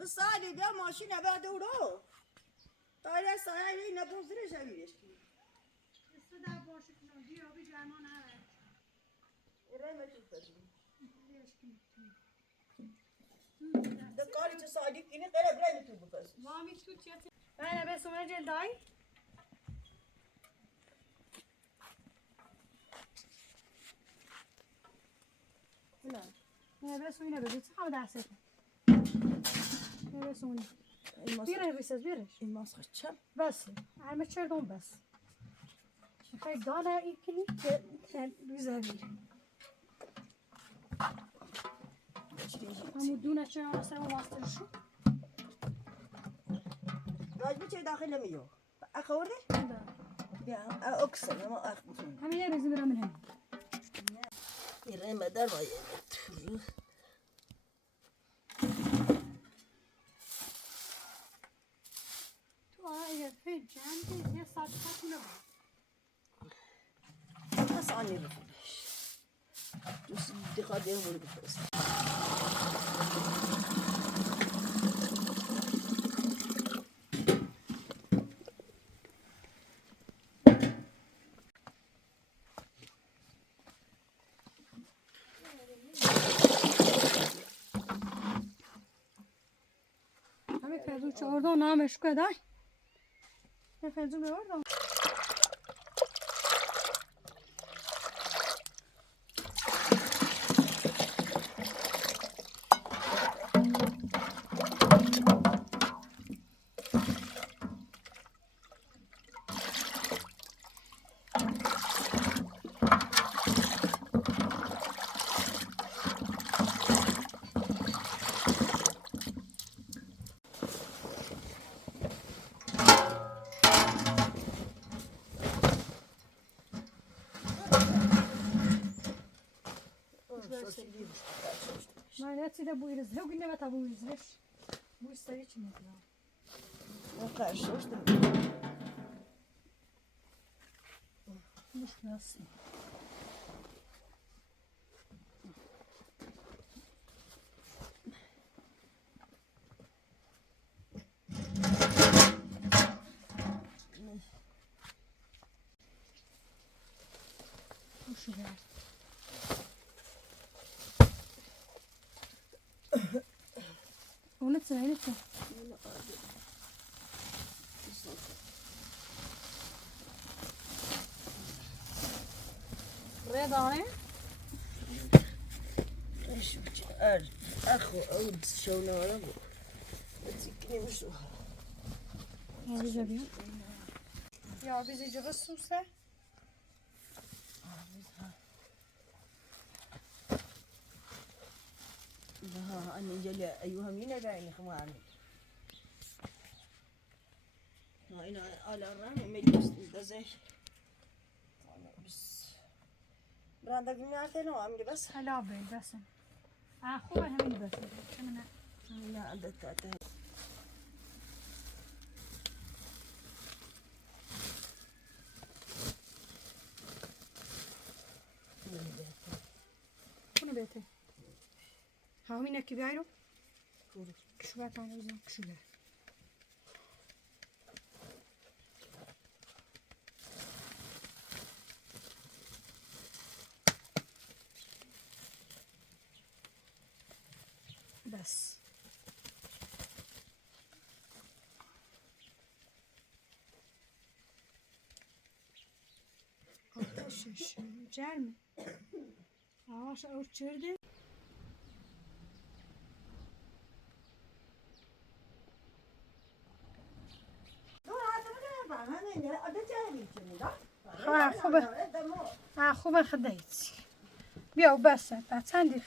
بالصالي بیا ماشین بعد رو تایه سایه نبود زیرش اویش کی استدا باشه کنم بیا بی جرمان هره ایره میتونی بزنی بیش کی دکاری تو سالی اینه غیره بره میتونی بپزنی وامی تو چه بله بس من جلدای نه بس اینه بده چه خبر دسته نه بس اون بیره بیسز بیرش این ماسخ چم بس همه چردم بس خیلی دانه این کلی که بیزه بیر همون دونه چه آن سر واسطه شو راجب چه داخل نمیو اخورده بیا اکسل ما اخ بتونی همین یه بیزه برم من هم ایره مدر وای تو آیا فیل جنبی یه ساعت خاطی نبود بس آنی بفروش دوست دقیقه دیگه بود بفروش همین فیزون چهاردان نامش کدای یه فیزون بیاردم من نتیده بویرز لو گنده بتا بویرزش بوی سری چی میکنم قرشش مش ناسی خوشی برد اونه تنه تو ردانه اخو اود شونه ولا بو تسكني مش یا بیزه بیا یا بیزه جبه سوسه ها أنا جل أيها مين داعي خماني هنا على الرمي مجلس دزش بس برادك نعرفه نوع عمري بس حلا بی بس خوبه همین بس همینه لا عندك تاتا کنه بیته همینه که بیایرو کشوه تانه بزن کشوه بس آتشش جرمه آواش او چرده خوبه خوبه خدایت بیا و بسه چندی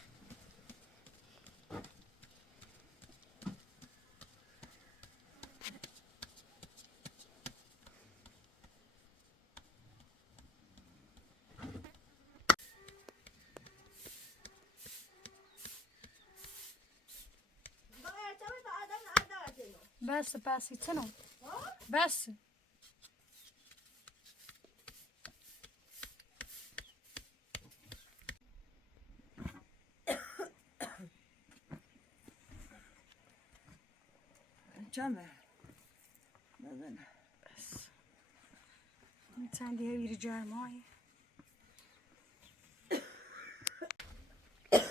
بس بس چنو بس چمه نزنه چندی هایی جرمایی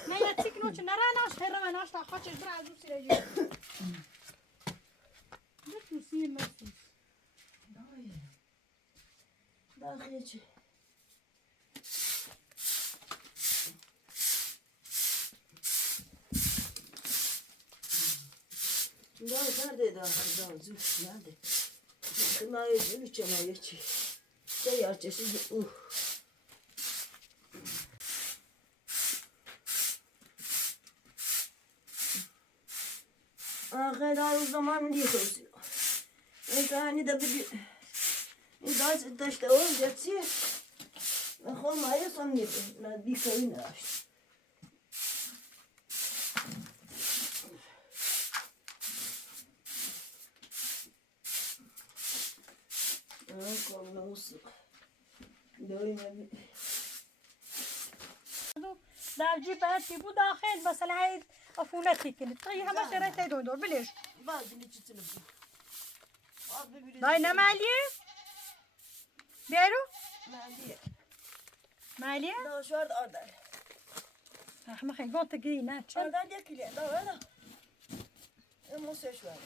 نه یا تیک نوچه نره ناش هر من ناش تا خاطر برا از دوستی رجی نه توسی مسیس داخل چی nerede daha zül nerede? Kınayı zül çeneye çi. Şey açısı Ahir o zaman diyoruz. Yani de bir İdaz taşta olacak şey. Olmaya son gibi. Bir köyün açtı. در جیب هستی بود داخل مثلا هاي عفونتي كنت طيب همش شريت هاي دور بليش باي نمالية بيرو مالية Da şu anda orada. ما خي قلت تجي ناتشل Orada diye ki da orada. Ama ses var.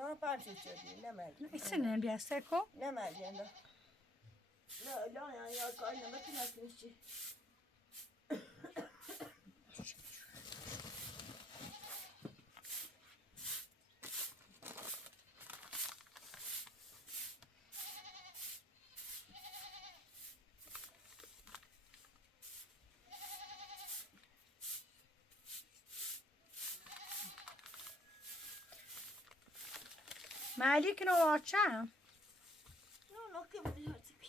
Ya parça çözdü. Ne mer? السنة بيستيكو Ne mer yanda? La ya kaynana pinakmışçı. مالك نو واتشام No que me artık.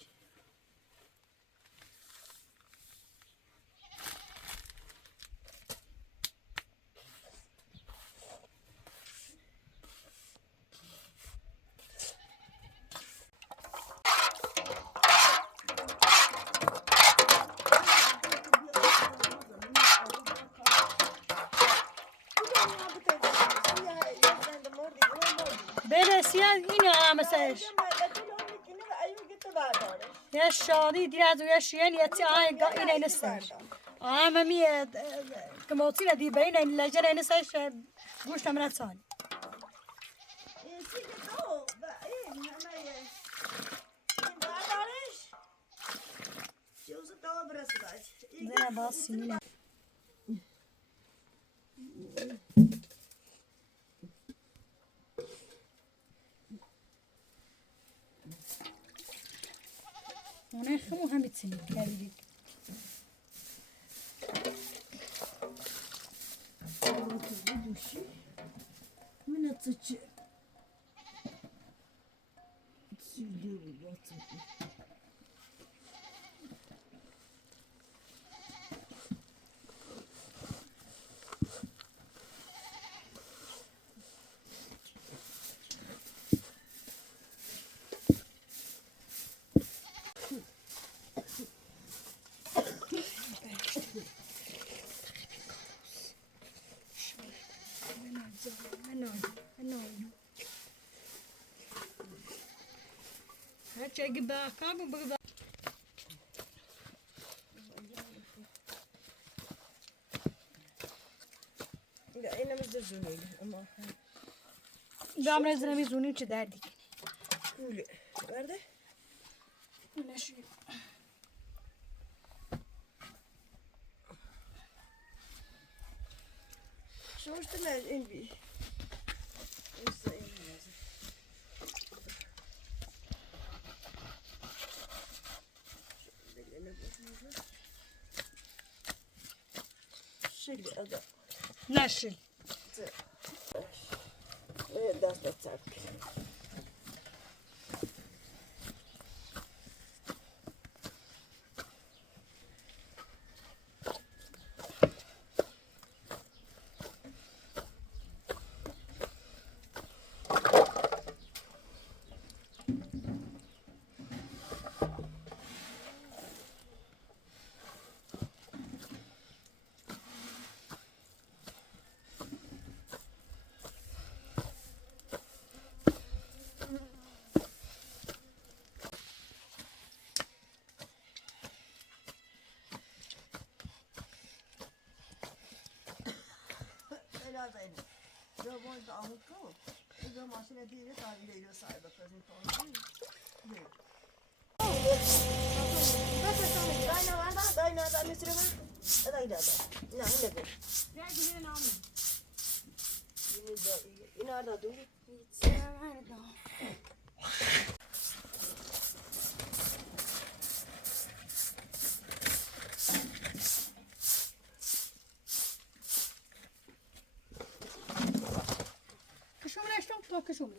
برسي اینو همسش یا شادی دیراز و یا شیان یا تی آی گا اینه نسش آم میاد کموتی ندی بین این لجنه نسش گوشت من سال نه باسی نه اونه خمو هم بتسنی کردی من اتسچ سيدي بياتي هرچی اگه باکام و بگذار لا انا مش زوني اما دام نزدم میزونی چه دردی كولي ورده نشی شو اشتنا انبي شيل هذا نشی دست تسرك biraz aynı. Ya bu da amuk mu? Bu da maşine değil de tabiyle ile sahibi kızın tonu. Yok. Bak sen dayna var da dayna da mesela var. Dayna da. Ne ne be? Ya gidelim alın. Yine de iner de dur. Sever da. Kışım ne işte to kışım.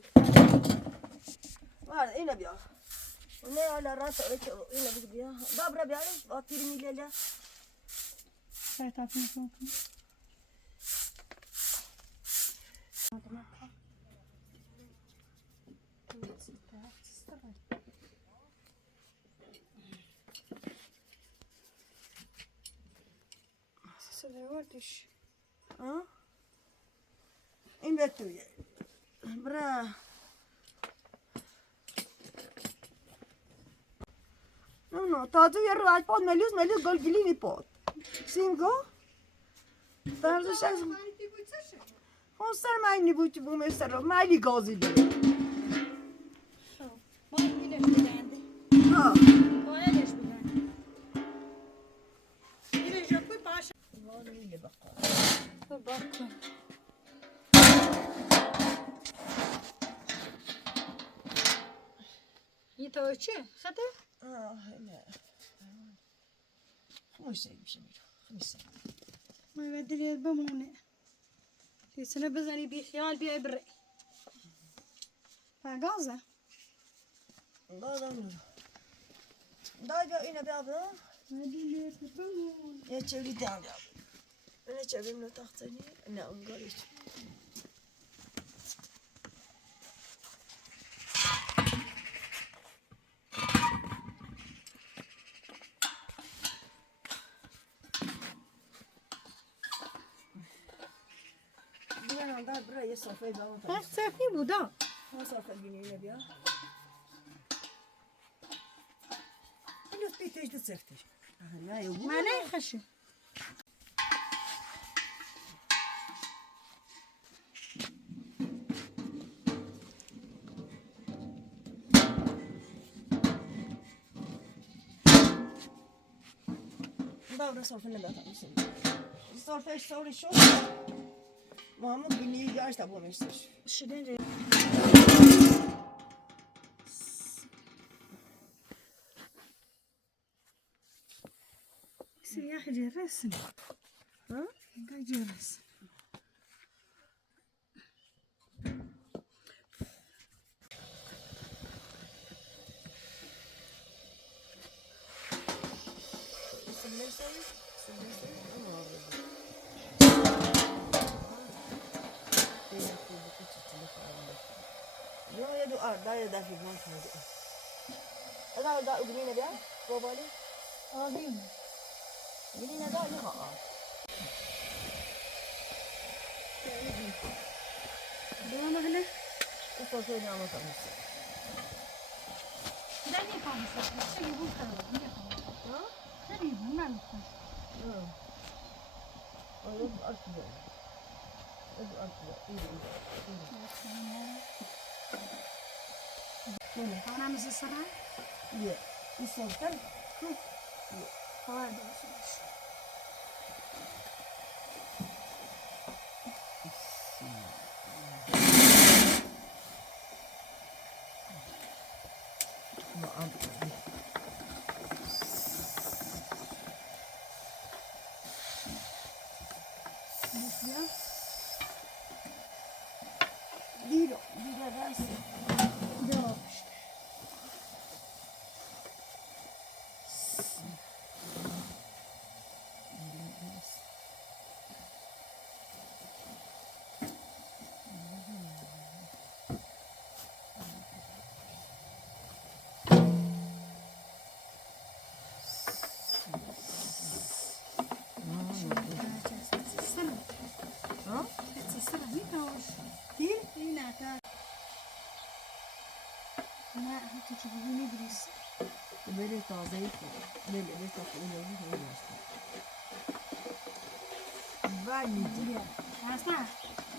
Var yine bir. Ne ala ranta öyle yine bir ya. Dabra bir ala batır milele. Sen tapın son. Så det var det. Ha? In betu. Bra. No, tadı yer rahat pot melius gol gilini pot. Singo? Tarzı şey. Konser mani bu mesela mali gazili. Mal bile beğendi. Ha. Baya leş beğendi. Yine Japon paşa. Vallahi iyi bak. Bakın. İyi tavukçu. Hadi. Ah, ne. Hoşaymışım. Hoş. ما يبدل يبمونه في سنة بزني بخيال بيبري فقازة Daha da yine bir abla. يبدل يبمونه Ya çeviri devam ya. Ne çevireyim ne tahtını ne ongar hiç. Bir anda buraya sofrayı devam ها edelim. سافي بودا Ha sofra günüyle bir ya. Bunu bitişti çekti. Ne yok bu? ما أنا خشي Dobra sofra ne bakalım şimdi. Sofra sonra şu. Muhammed günü yaş da bulmuştur. شدين سياح جرس Ha? قاعد جرس Yo ya du arda ya da filmon kaldı. Ada da ugni ne ya? Babali. عظيم Gini ne da ne ha? دوام هنا Bu sosu ne ama tamam. دني خامسة شيء يبون خلاص Ha? شيء يبون ما نخش Ha. Öyle bir artıyor. Öyle artıyor. İyi. أنا مسافرة İyi. Bir sohbet. هذا Değil o. Bir de dersin. devam işte. Ha? Sesler mi kalmış? Değil. Yine kar. Ne hiç çubuğunu birisi. Böyle taze. Böyle bir tatlı. Böyle bir tatlı. ولی دیگه اصلا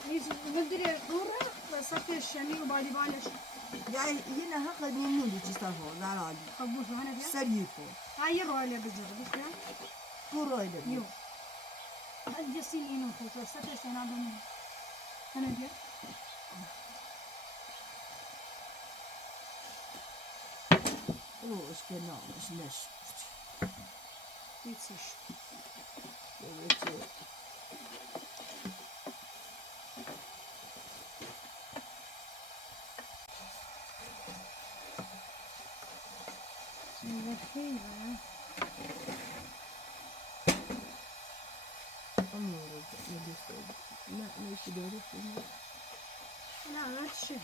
هیچ نداری دوره وسطش شنی و بالی بالش یعنی یه نه خیلی نمیدونی چی صفا در حالی خب بوش هنه بیا سریع کن های رویله بجره بوش بیا برو ایده یو بود جسین اینو خوش وسطش شنا دنیا هنه بیا روش که نامش نش هیچیش خیلی نه نشی داره نه چی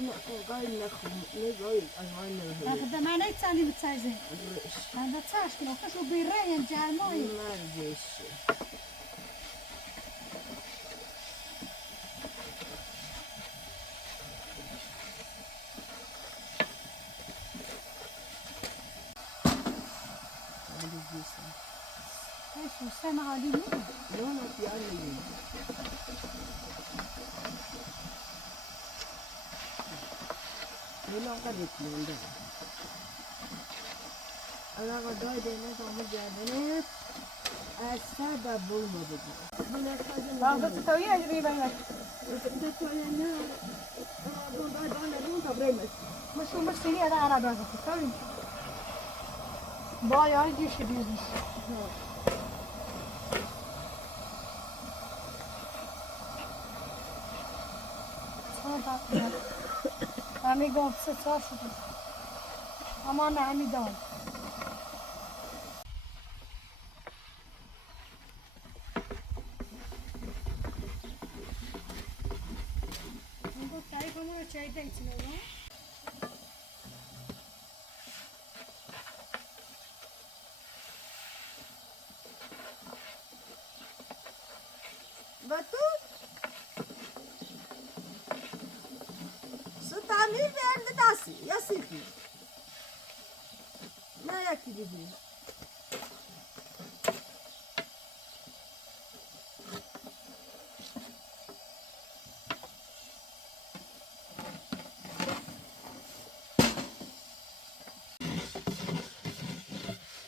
نه قایم نخون نگاهی از های نهایی هذا ما نيتسالي بتسايزين هذا تساش كده خشوا بيرين جالماي مرزش ايش السنة هذه مين؟ لونه في عالي لونه قريت من ده أنا قدوي دينا كم جابني السبب بوما بقول باخذ تسويها جري بينك ده كلنا بوما ده بوما تبريمس مش سني هذا أنا باخذ تسوي باي هاي شو بيزنس همی گفت سه سال شده اما نه همی داد اینگو تایی کنو رو چایی دیتی نگو Betul. Tamir verdi nasi, ya sıkı. Ne yakili bu?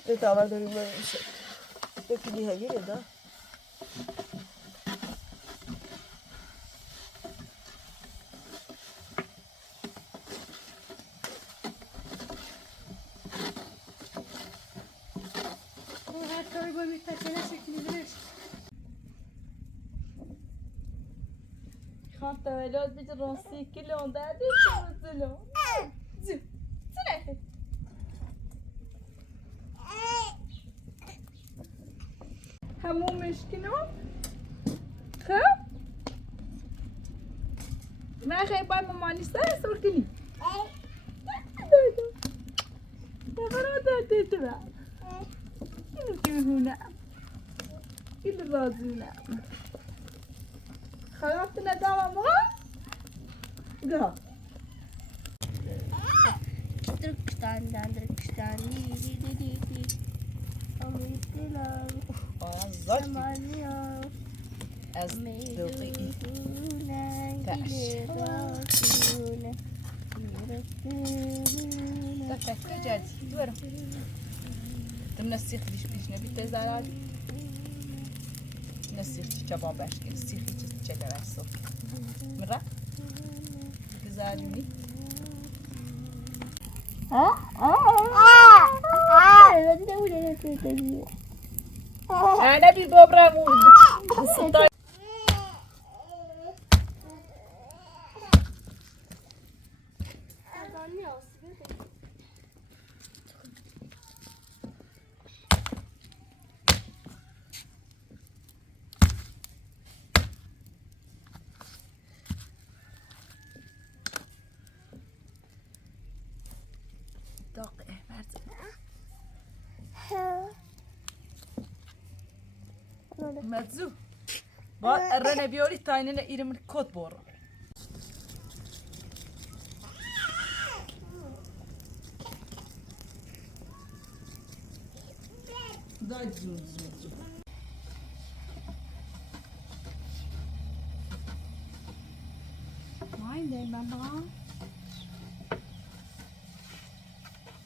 Detaylar da bir böyle şey. Dökülüyor her da. خان تولد بيجي راسي كلهم دادي شو همو مشكلة خب ما خير باي ماما نساء سركني تغرد تتبع كل هنا كل رازنا خلصنا دعوة ما قها Druktan di Amitilam Samaniya Amiduna Gilerasuna تفكر جد دورة تمنسيخ ليش نبي تزعل نسيخ تجابا باش نسيخ تجابا الصف مرة تزعلني أنا بالبابرا مو داغ مرد مزو با الرنا بيوري تاينين إيرم الكود بورا دا زوزو Haydi baba.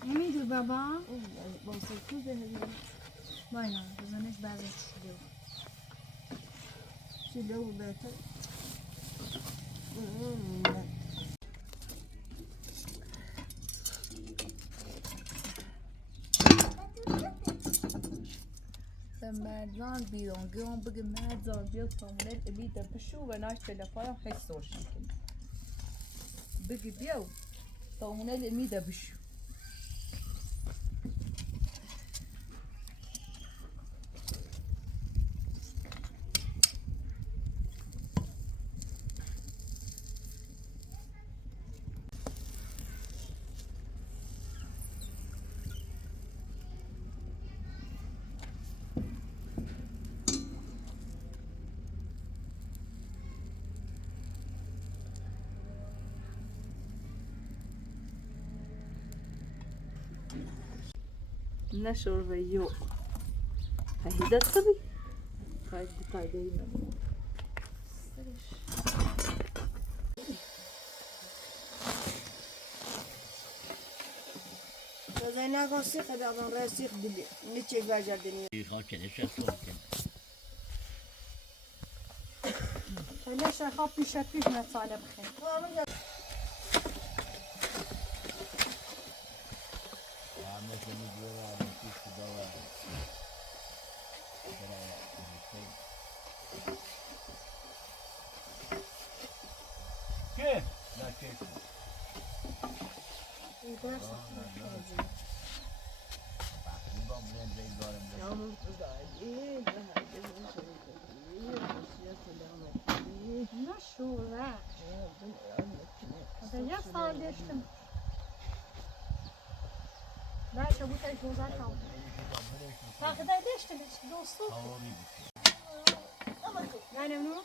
نمیدونی بابا؟ باید بزنش بعضی شلو بهتر مردان بیرونگی هم بگه مردان بیاد تامونه بیده بشو و ناش تلفایم حسوش کنه بگه بیاو تامونه میده بشو نشور و یو هیدت سبی خواهد بتایده اینا زينا كان سيخ هذا كان راسيخ دلي نتشي باجر دنيا ليش اخاف بشكل ما صار بخير نشو لا هذا يا صار دشتم لا شو بتاعي جوزاتهم فاخذ دشتم دوستو يعني منو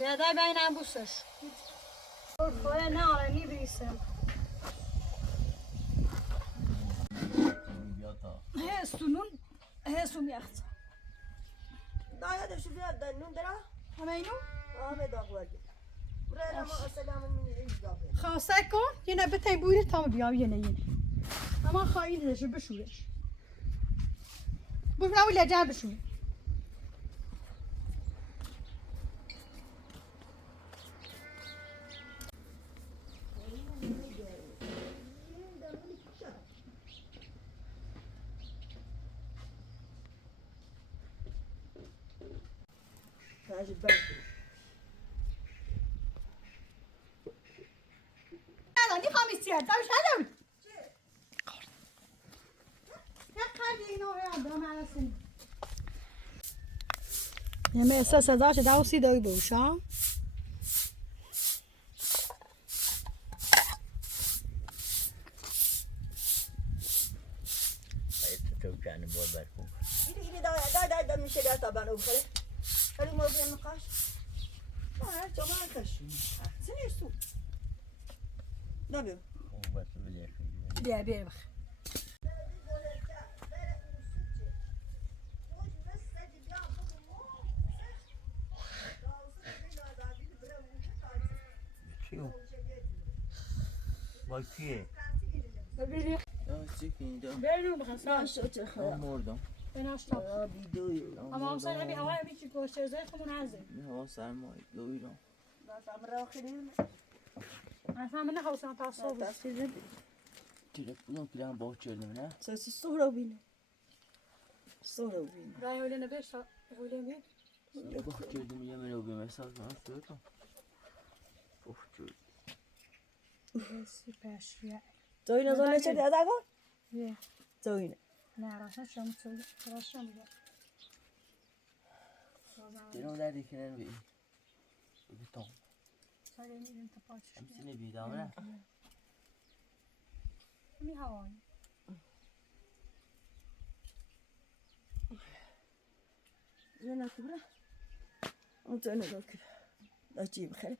بعدا بين ابوسش خويا نارني بيسم هي سنون هي سميخت دايا ده شو فيها دنون درا همينو بداغ ورد برا ما السلام من ايش داغ خاصكم ينا بتاي بويري تام بياو ينا اما خايل ليش بشوش بفنا ولا جاب شو هاجي البرد هذا دي خامس سياد ده مش هذا يا خلينا يا دم على سن يا ما اساس داش داوسي دوي بوشا إلي دا مش دا طبعا وبخله هل ما في النقاش ما جماعة كش سني السوق ده بيو بيا بيا بخ باكيه بيري سكين ده بيرو بخساش مردم انا اشرب بيدوي اما وصل ابي هواي ابي تشوف شيء زي خمون عزم هوا سرمایه دویدم بس عمره آخرين انا فاهمه خلصنا تاع الصوب تلفنم كلام باوچردم نه ساس الصورة وبينا الصورة وبينا لا يقول لنا بيش يقول لي باوچردم یه منو به مساج من سوتم باوچرد سپاس یا زوينة زوينة شدي هذا قول یا زوينة نه راستن شما تراشم بگم دینو دردی کنن بی بتون سالی میدیم تا پاچش همسینه بیدامه نه می هوایی زينة كبرى وانت انا ذاك لا تجيب خير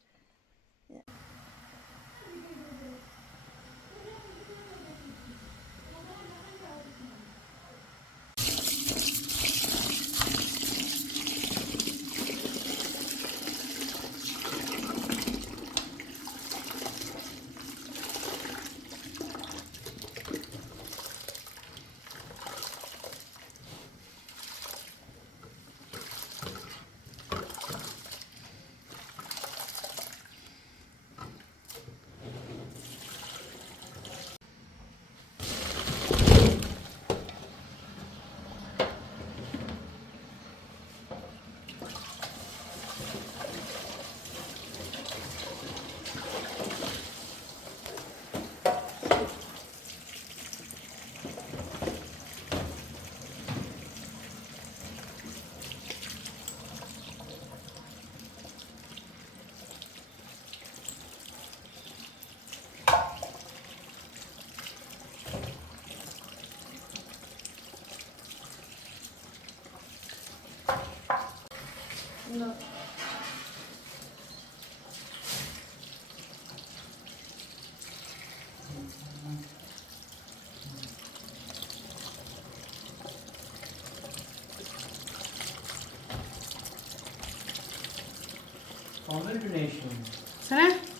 لا combination سلام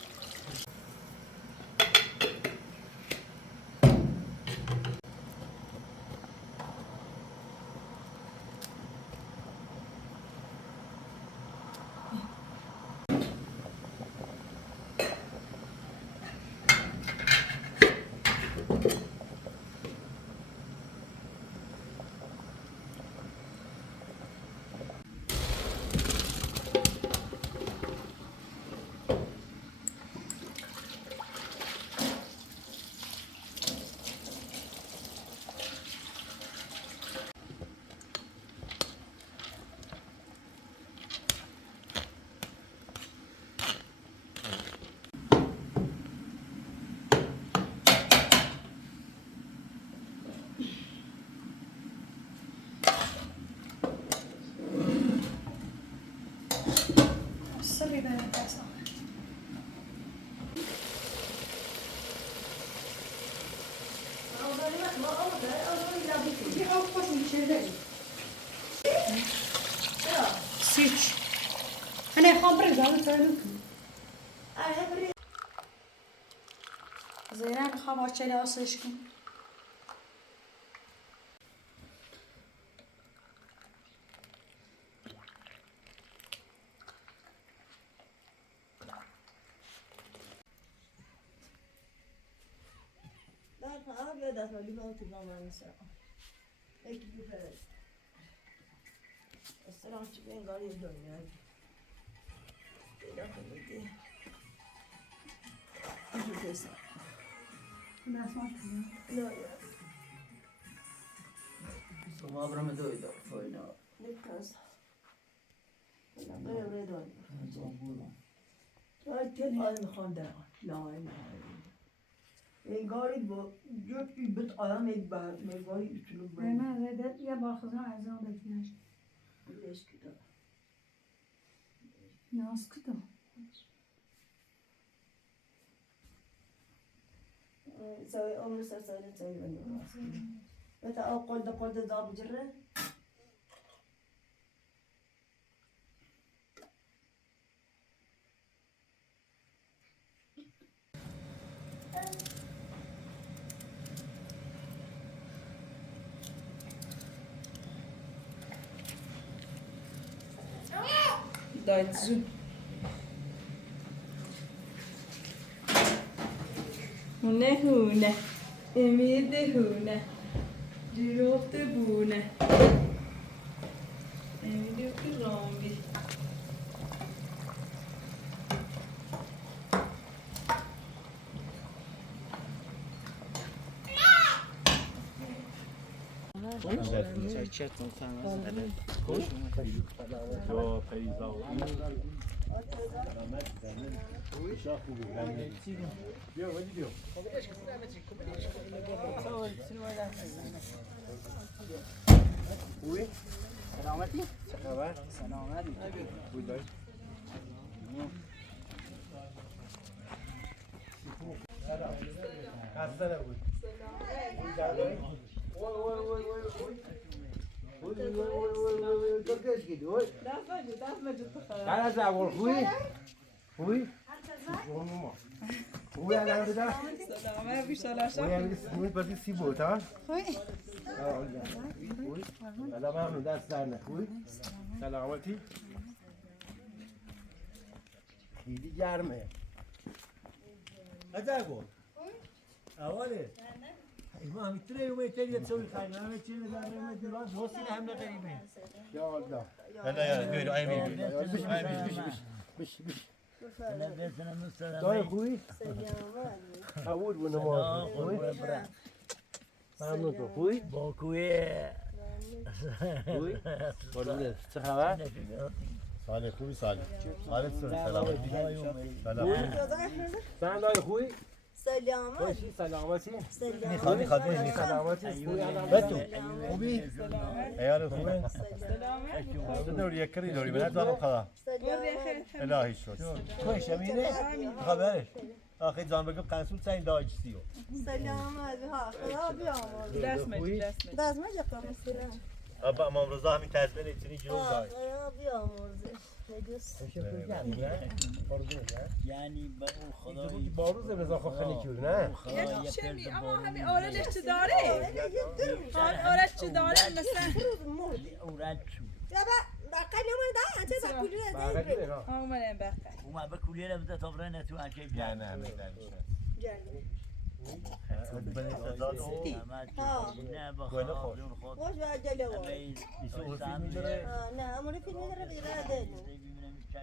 سری به دستم سیچ انا خبر زاد تعلق زيران خبر چه آسش کن لا أبيض أسمع لي ما تبغى ما نسأ هيك بفرد السلام تبين قال الدنيا تدخل بدي أجي تسا نه اسمع لا som Abraham dog idag för idag. نكاس لا غير ريدون Som bor كل آن خانده لا إله إلا انگاری با جوکی بت آدم یک بر میگاری میتونه نه زده یه باخزن از آن بکنش بریش کتا ناس کتو سوي عمر سنة سوي بني متى أقول قد ضاب جرة دايت زود هونه امید هونه جیروت بونه امیدو که رامبی سلامتی؟ سلامتی. سلامتی خیلی گرمه أتاكل أولي ما متري يوم يتري تسوي خاينة ما تشيل ذا ما تدرون توصينا هم غريبين یا الله هلا يا غير أيمين دای خوبی؟ قبول بود نماز خوبی؟ ممنون تو خوبی؟ باكوي خوبی؟ قربونت چه خبر؟ سال خوبی سال سلامتی سلام دای خوبی؟ سلامت خوشی سلامتی؟ میخواد سلامتی خوبی؟ بتو خوبی؟ ایال خوبه؟ تو دوری یکری دوری بنات دارم خدا الهی شد خوش امینه؟ خبرش آخه جان بگم قنسول سین داجسیو سلامت ها خدا بیامرز دست مجا قمصیرم ابا امام رضا همین تزمین ایتونی جلو دای خدا بیامرز يعني بقول خداي باروز رضا خانی کیور نه؟ شمی اما همین آرنش چه داره؟ آرنش چه داره مثلا أوراد شو بقیلی من دارم چه بقیلی بقیلی نه آمدن بقیل وما بكل بدأ تبرنا تو عجيب نه میدن خوش و عجله نه امور فیلمی داره بیرا دنو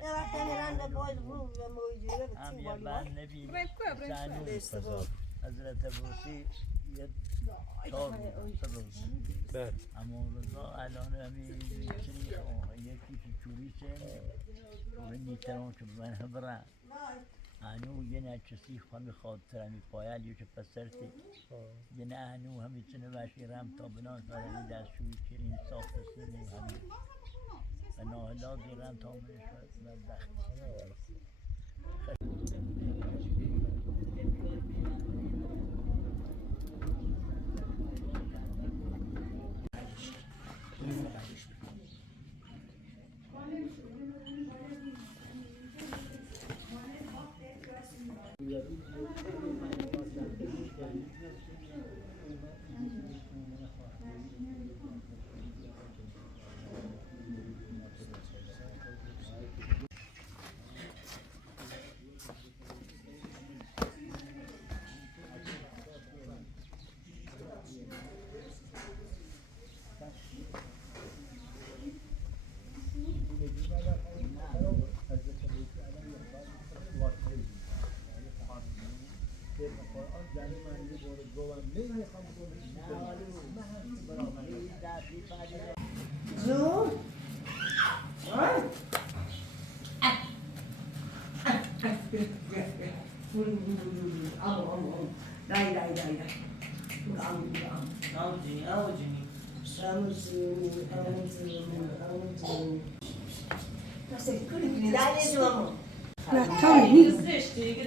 نه وقتی میرن باید برو و موجوده حضرت بوسی بله اما رضا الان همین یکی که چوری سن نیتران که من هبرم انو یه نچسی خواهی خاطر همی پایل یه که پسرتی یه نه انو همی چنه وشیرم تا بناس برمی دستشوی که این صاف سنه همی و ناهلا دیرم تا منشد بدبختی زور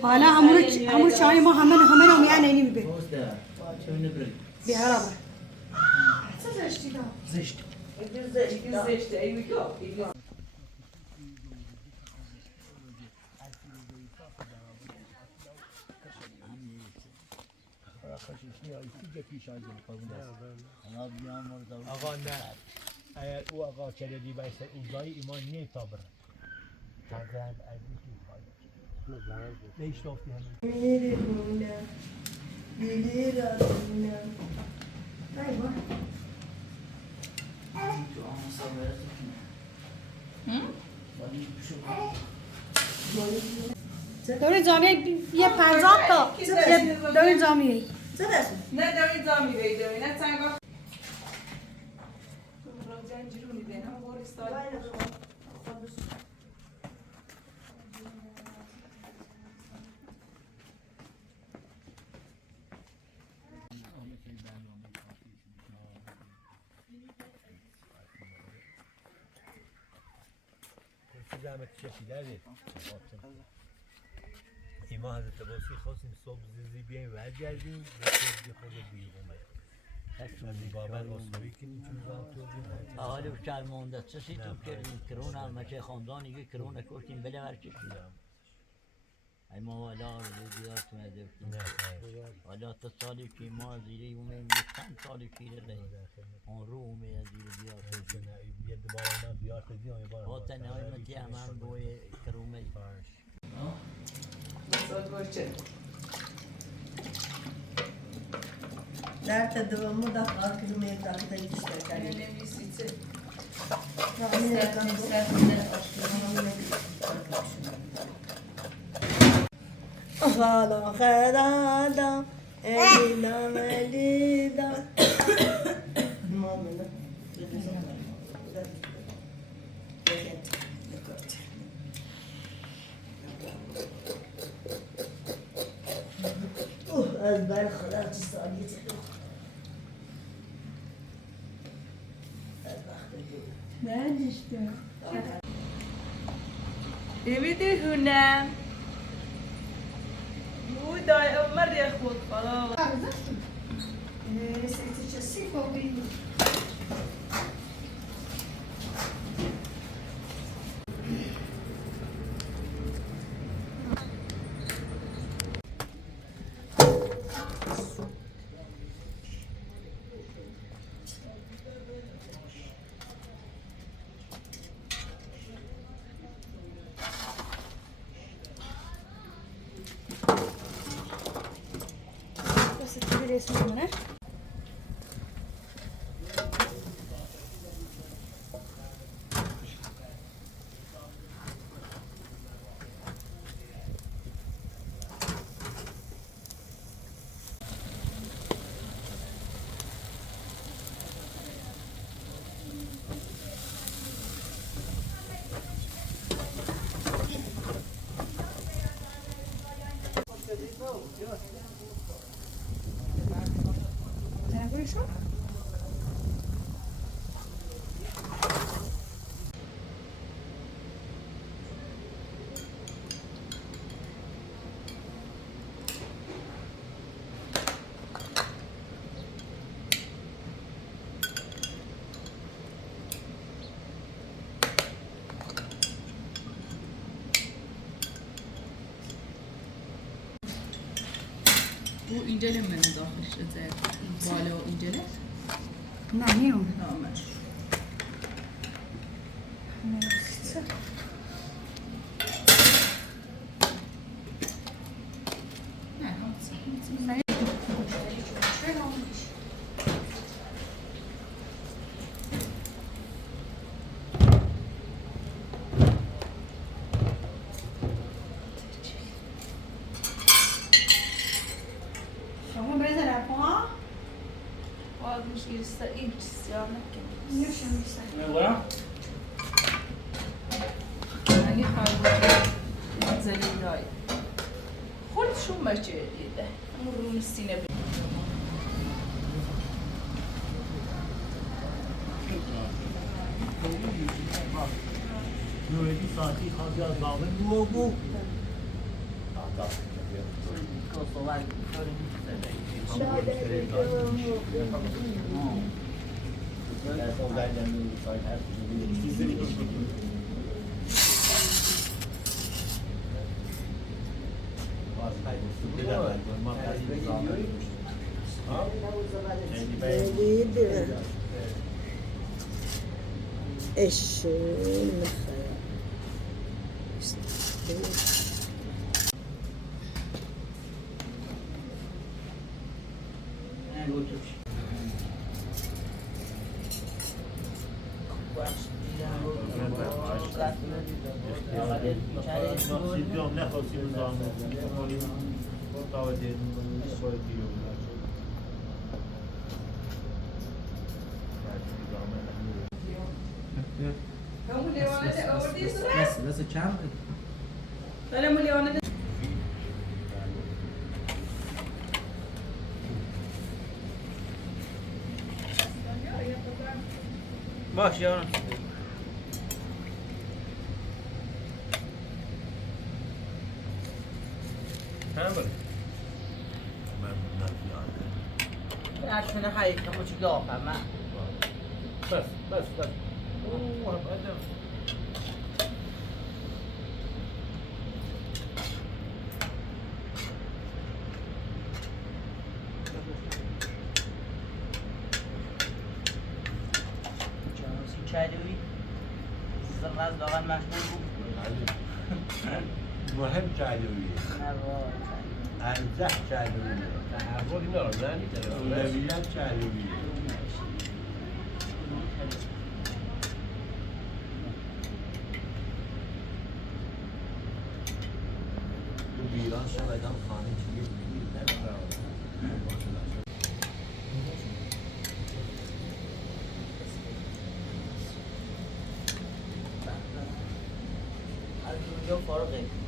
حالا همون شای ما همه رو میان اینی میبه بیاره زشت آقا نه اگر او آقا چلیدی بایسته اوزای ایمان نیه تا بره تازه بیش رفتی همین میری بونه دیدی را بونه داری جامعه یه 50 تا داری جامعه نه داری جامی بیدوی نه تنگا جروني دين هم غوري ستايل زحمت کشیده ایما حضرت عباسی خواستیم صبح زیزی بیاییم برگردیم به خود بیرونه بابر مصنوی که میتونه حالا شرمانده چسی تو کردیم کرون هم مچه خاندان یه کرون کشتیم بله ورچه کنیم ای ما والا رو دیار تو ندفتیم والا تا سالی که ما زیره اومیم چند سالی پیره رهیم آن رو اومیم زیره دیار تو یه دوباره اینا دیار کردیم با تنهایی متی همان بوی کرومه در تدومو دا خواهد کلومه داخل دیشتر کنیم خالا خدادا الینا ملیدا مامنا از بر خدا چه سالیتی ببینی هونم بوی دای عمر یه خود خلاص رسیتی چه سی خوبی Bu incelenmenin dahil işte بالا و inceler. نه نیوم Normal. شما بذار پا باید میشه این سیاه نکنیم. نوشم میشه یعنی خواهد زلیل دایی خودشون بچه دیده اون رون سینه بید نوردی ساعتی خواهد از باقی بو بو ايش نصیبیام نخواستیم زامن متعادل شاید بس چند باش یارم هم بره عشان حقیقتا خود چی داغم من بس اوه هبقدم چالوی زرز داغم مشغول بود مهم جعلویه نه بابا ارزح جعلویه تحول نازن اولویت جعلویه تو بیران شاید هم خانه چیه جو فارغه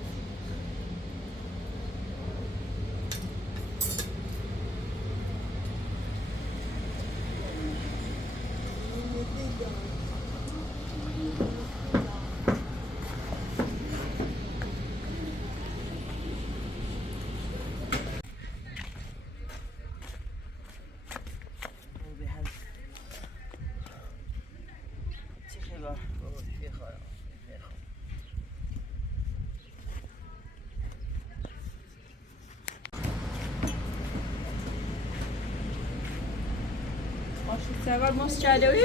سوار ماست چالوی؟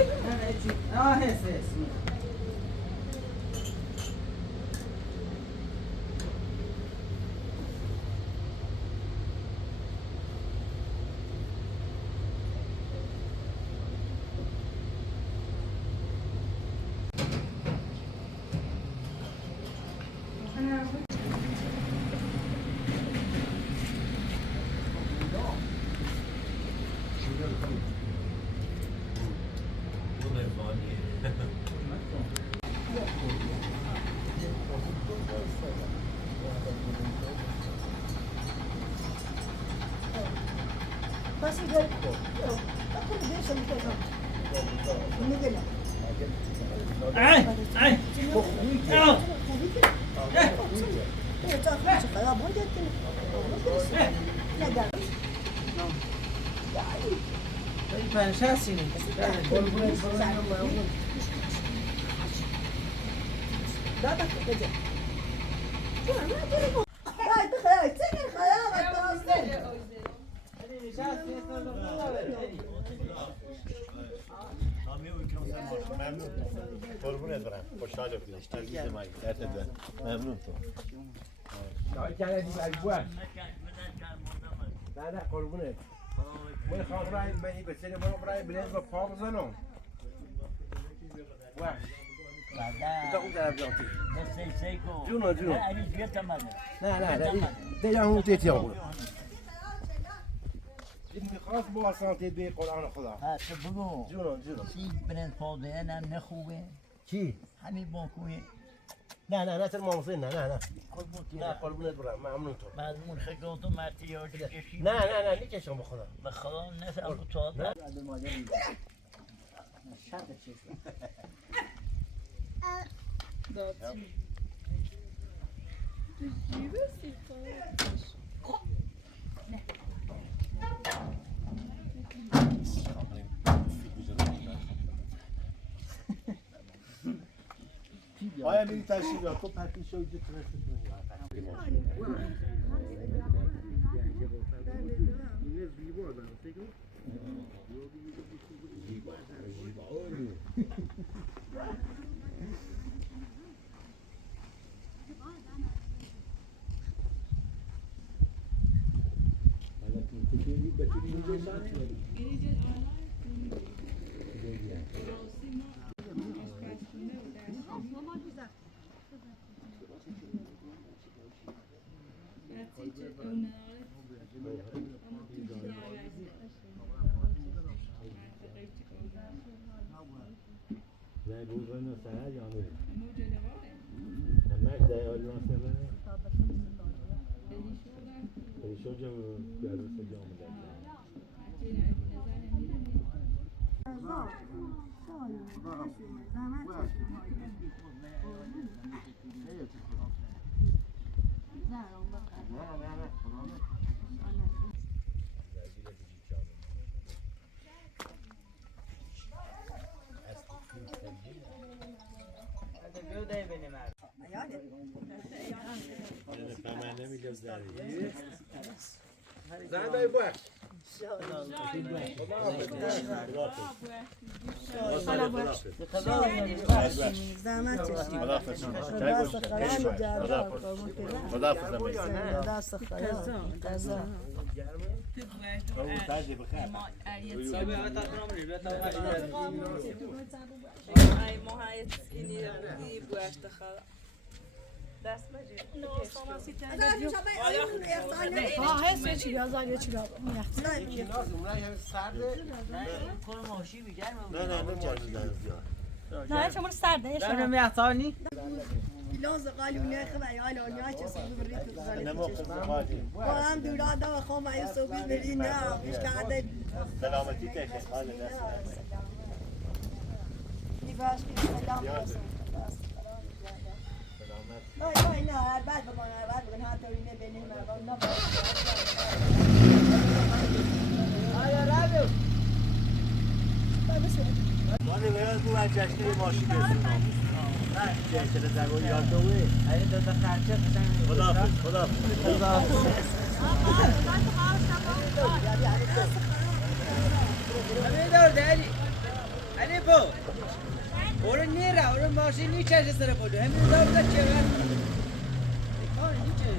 هست بس يقول أكل ليش المكان نقلة هي تأخذ خياب وين پنشاسینی دادك كذا لا تخيل تسكر خيابك أصلا ممنون قربونت برم خوشحال بودی عزیز من درد ممنون تو شاید کردی مجبور نه قربونت من خواهم رای بینی به سر ما برای بلند و پا بزنم تا خوب در بیانتی جونو نه دیگه همون تیتی هم بود این میخواست با سانتی به قرآن خدا ها تو بگو جونو سی برند فاضله هم نخوبه چی؟ همین بانکوی نه تر مامسه نه قربونت برم ممنون تو مضمون خیلی تو مرتی یادی کشی نه نیکشم بخدا به خدا نفهم تو تا آیا میری تشریف تو پرتی شو اینجا زي بوزن سنة جانور همش زي آلمان سنة شو جو جالس جام ده زن دای بوه هست یه چی آزار یه چی نه نه شما سرده دارم میحتانی لازم قالوا ناخذ عيالي ونياش صوب بريت انا موقف صفاتي وهم دورا دا خو ما يسوق برينا مش قاعده سلامتي تاخي قال الناس لباس سلام لا لا بعد بعد هاتوا لنا بيننا آیا رابو مانه ویاد تو جشنی ماشین بزنم جشن زنگو یاد دوه ای دو تا خرچه قشنگ خداحافظ همین دار داری علی بو اون نیره اون ماشین نیچه سر بودو همین دار دا چه بر کار نیچه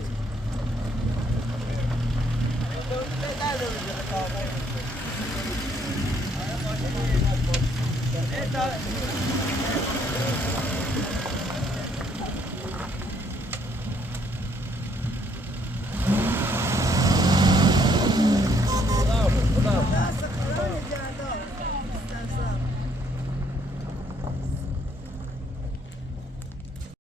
ماشین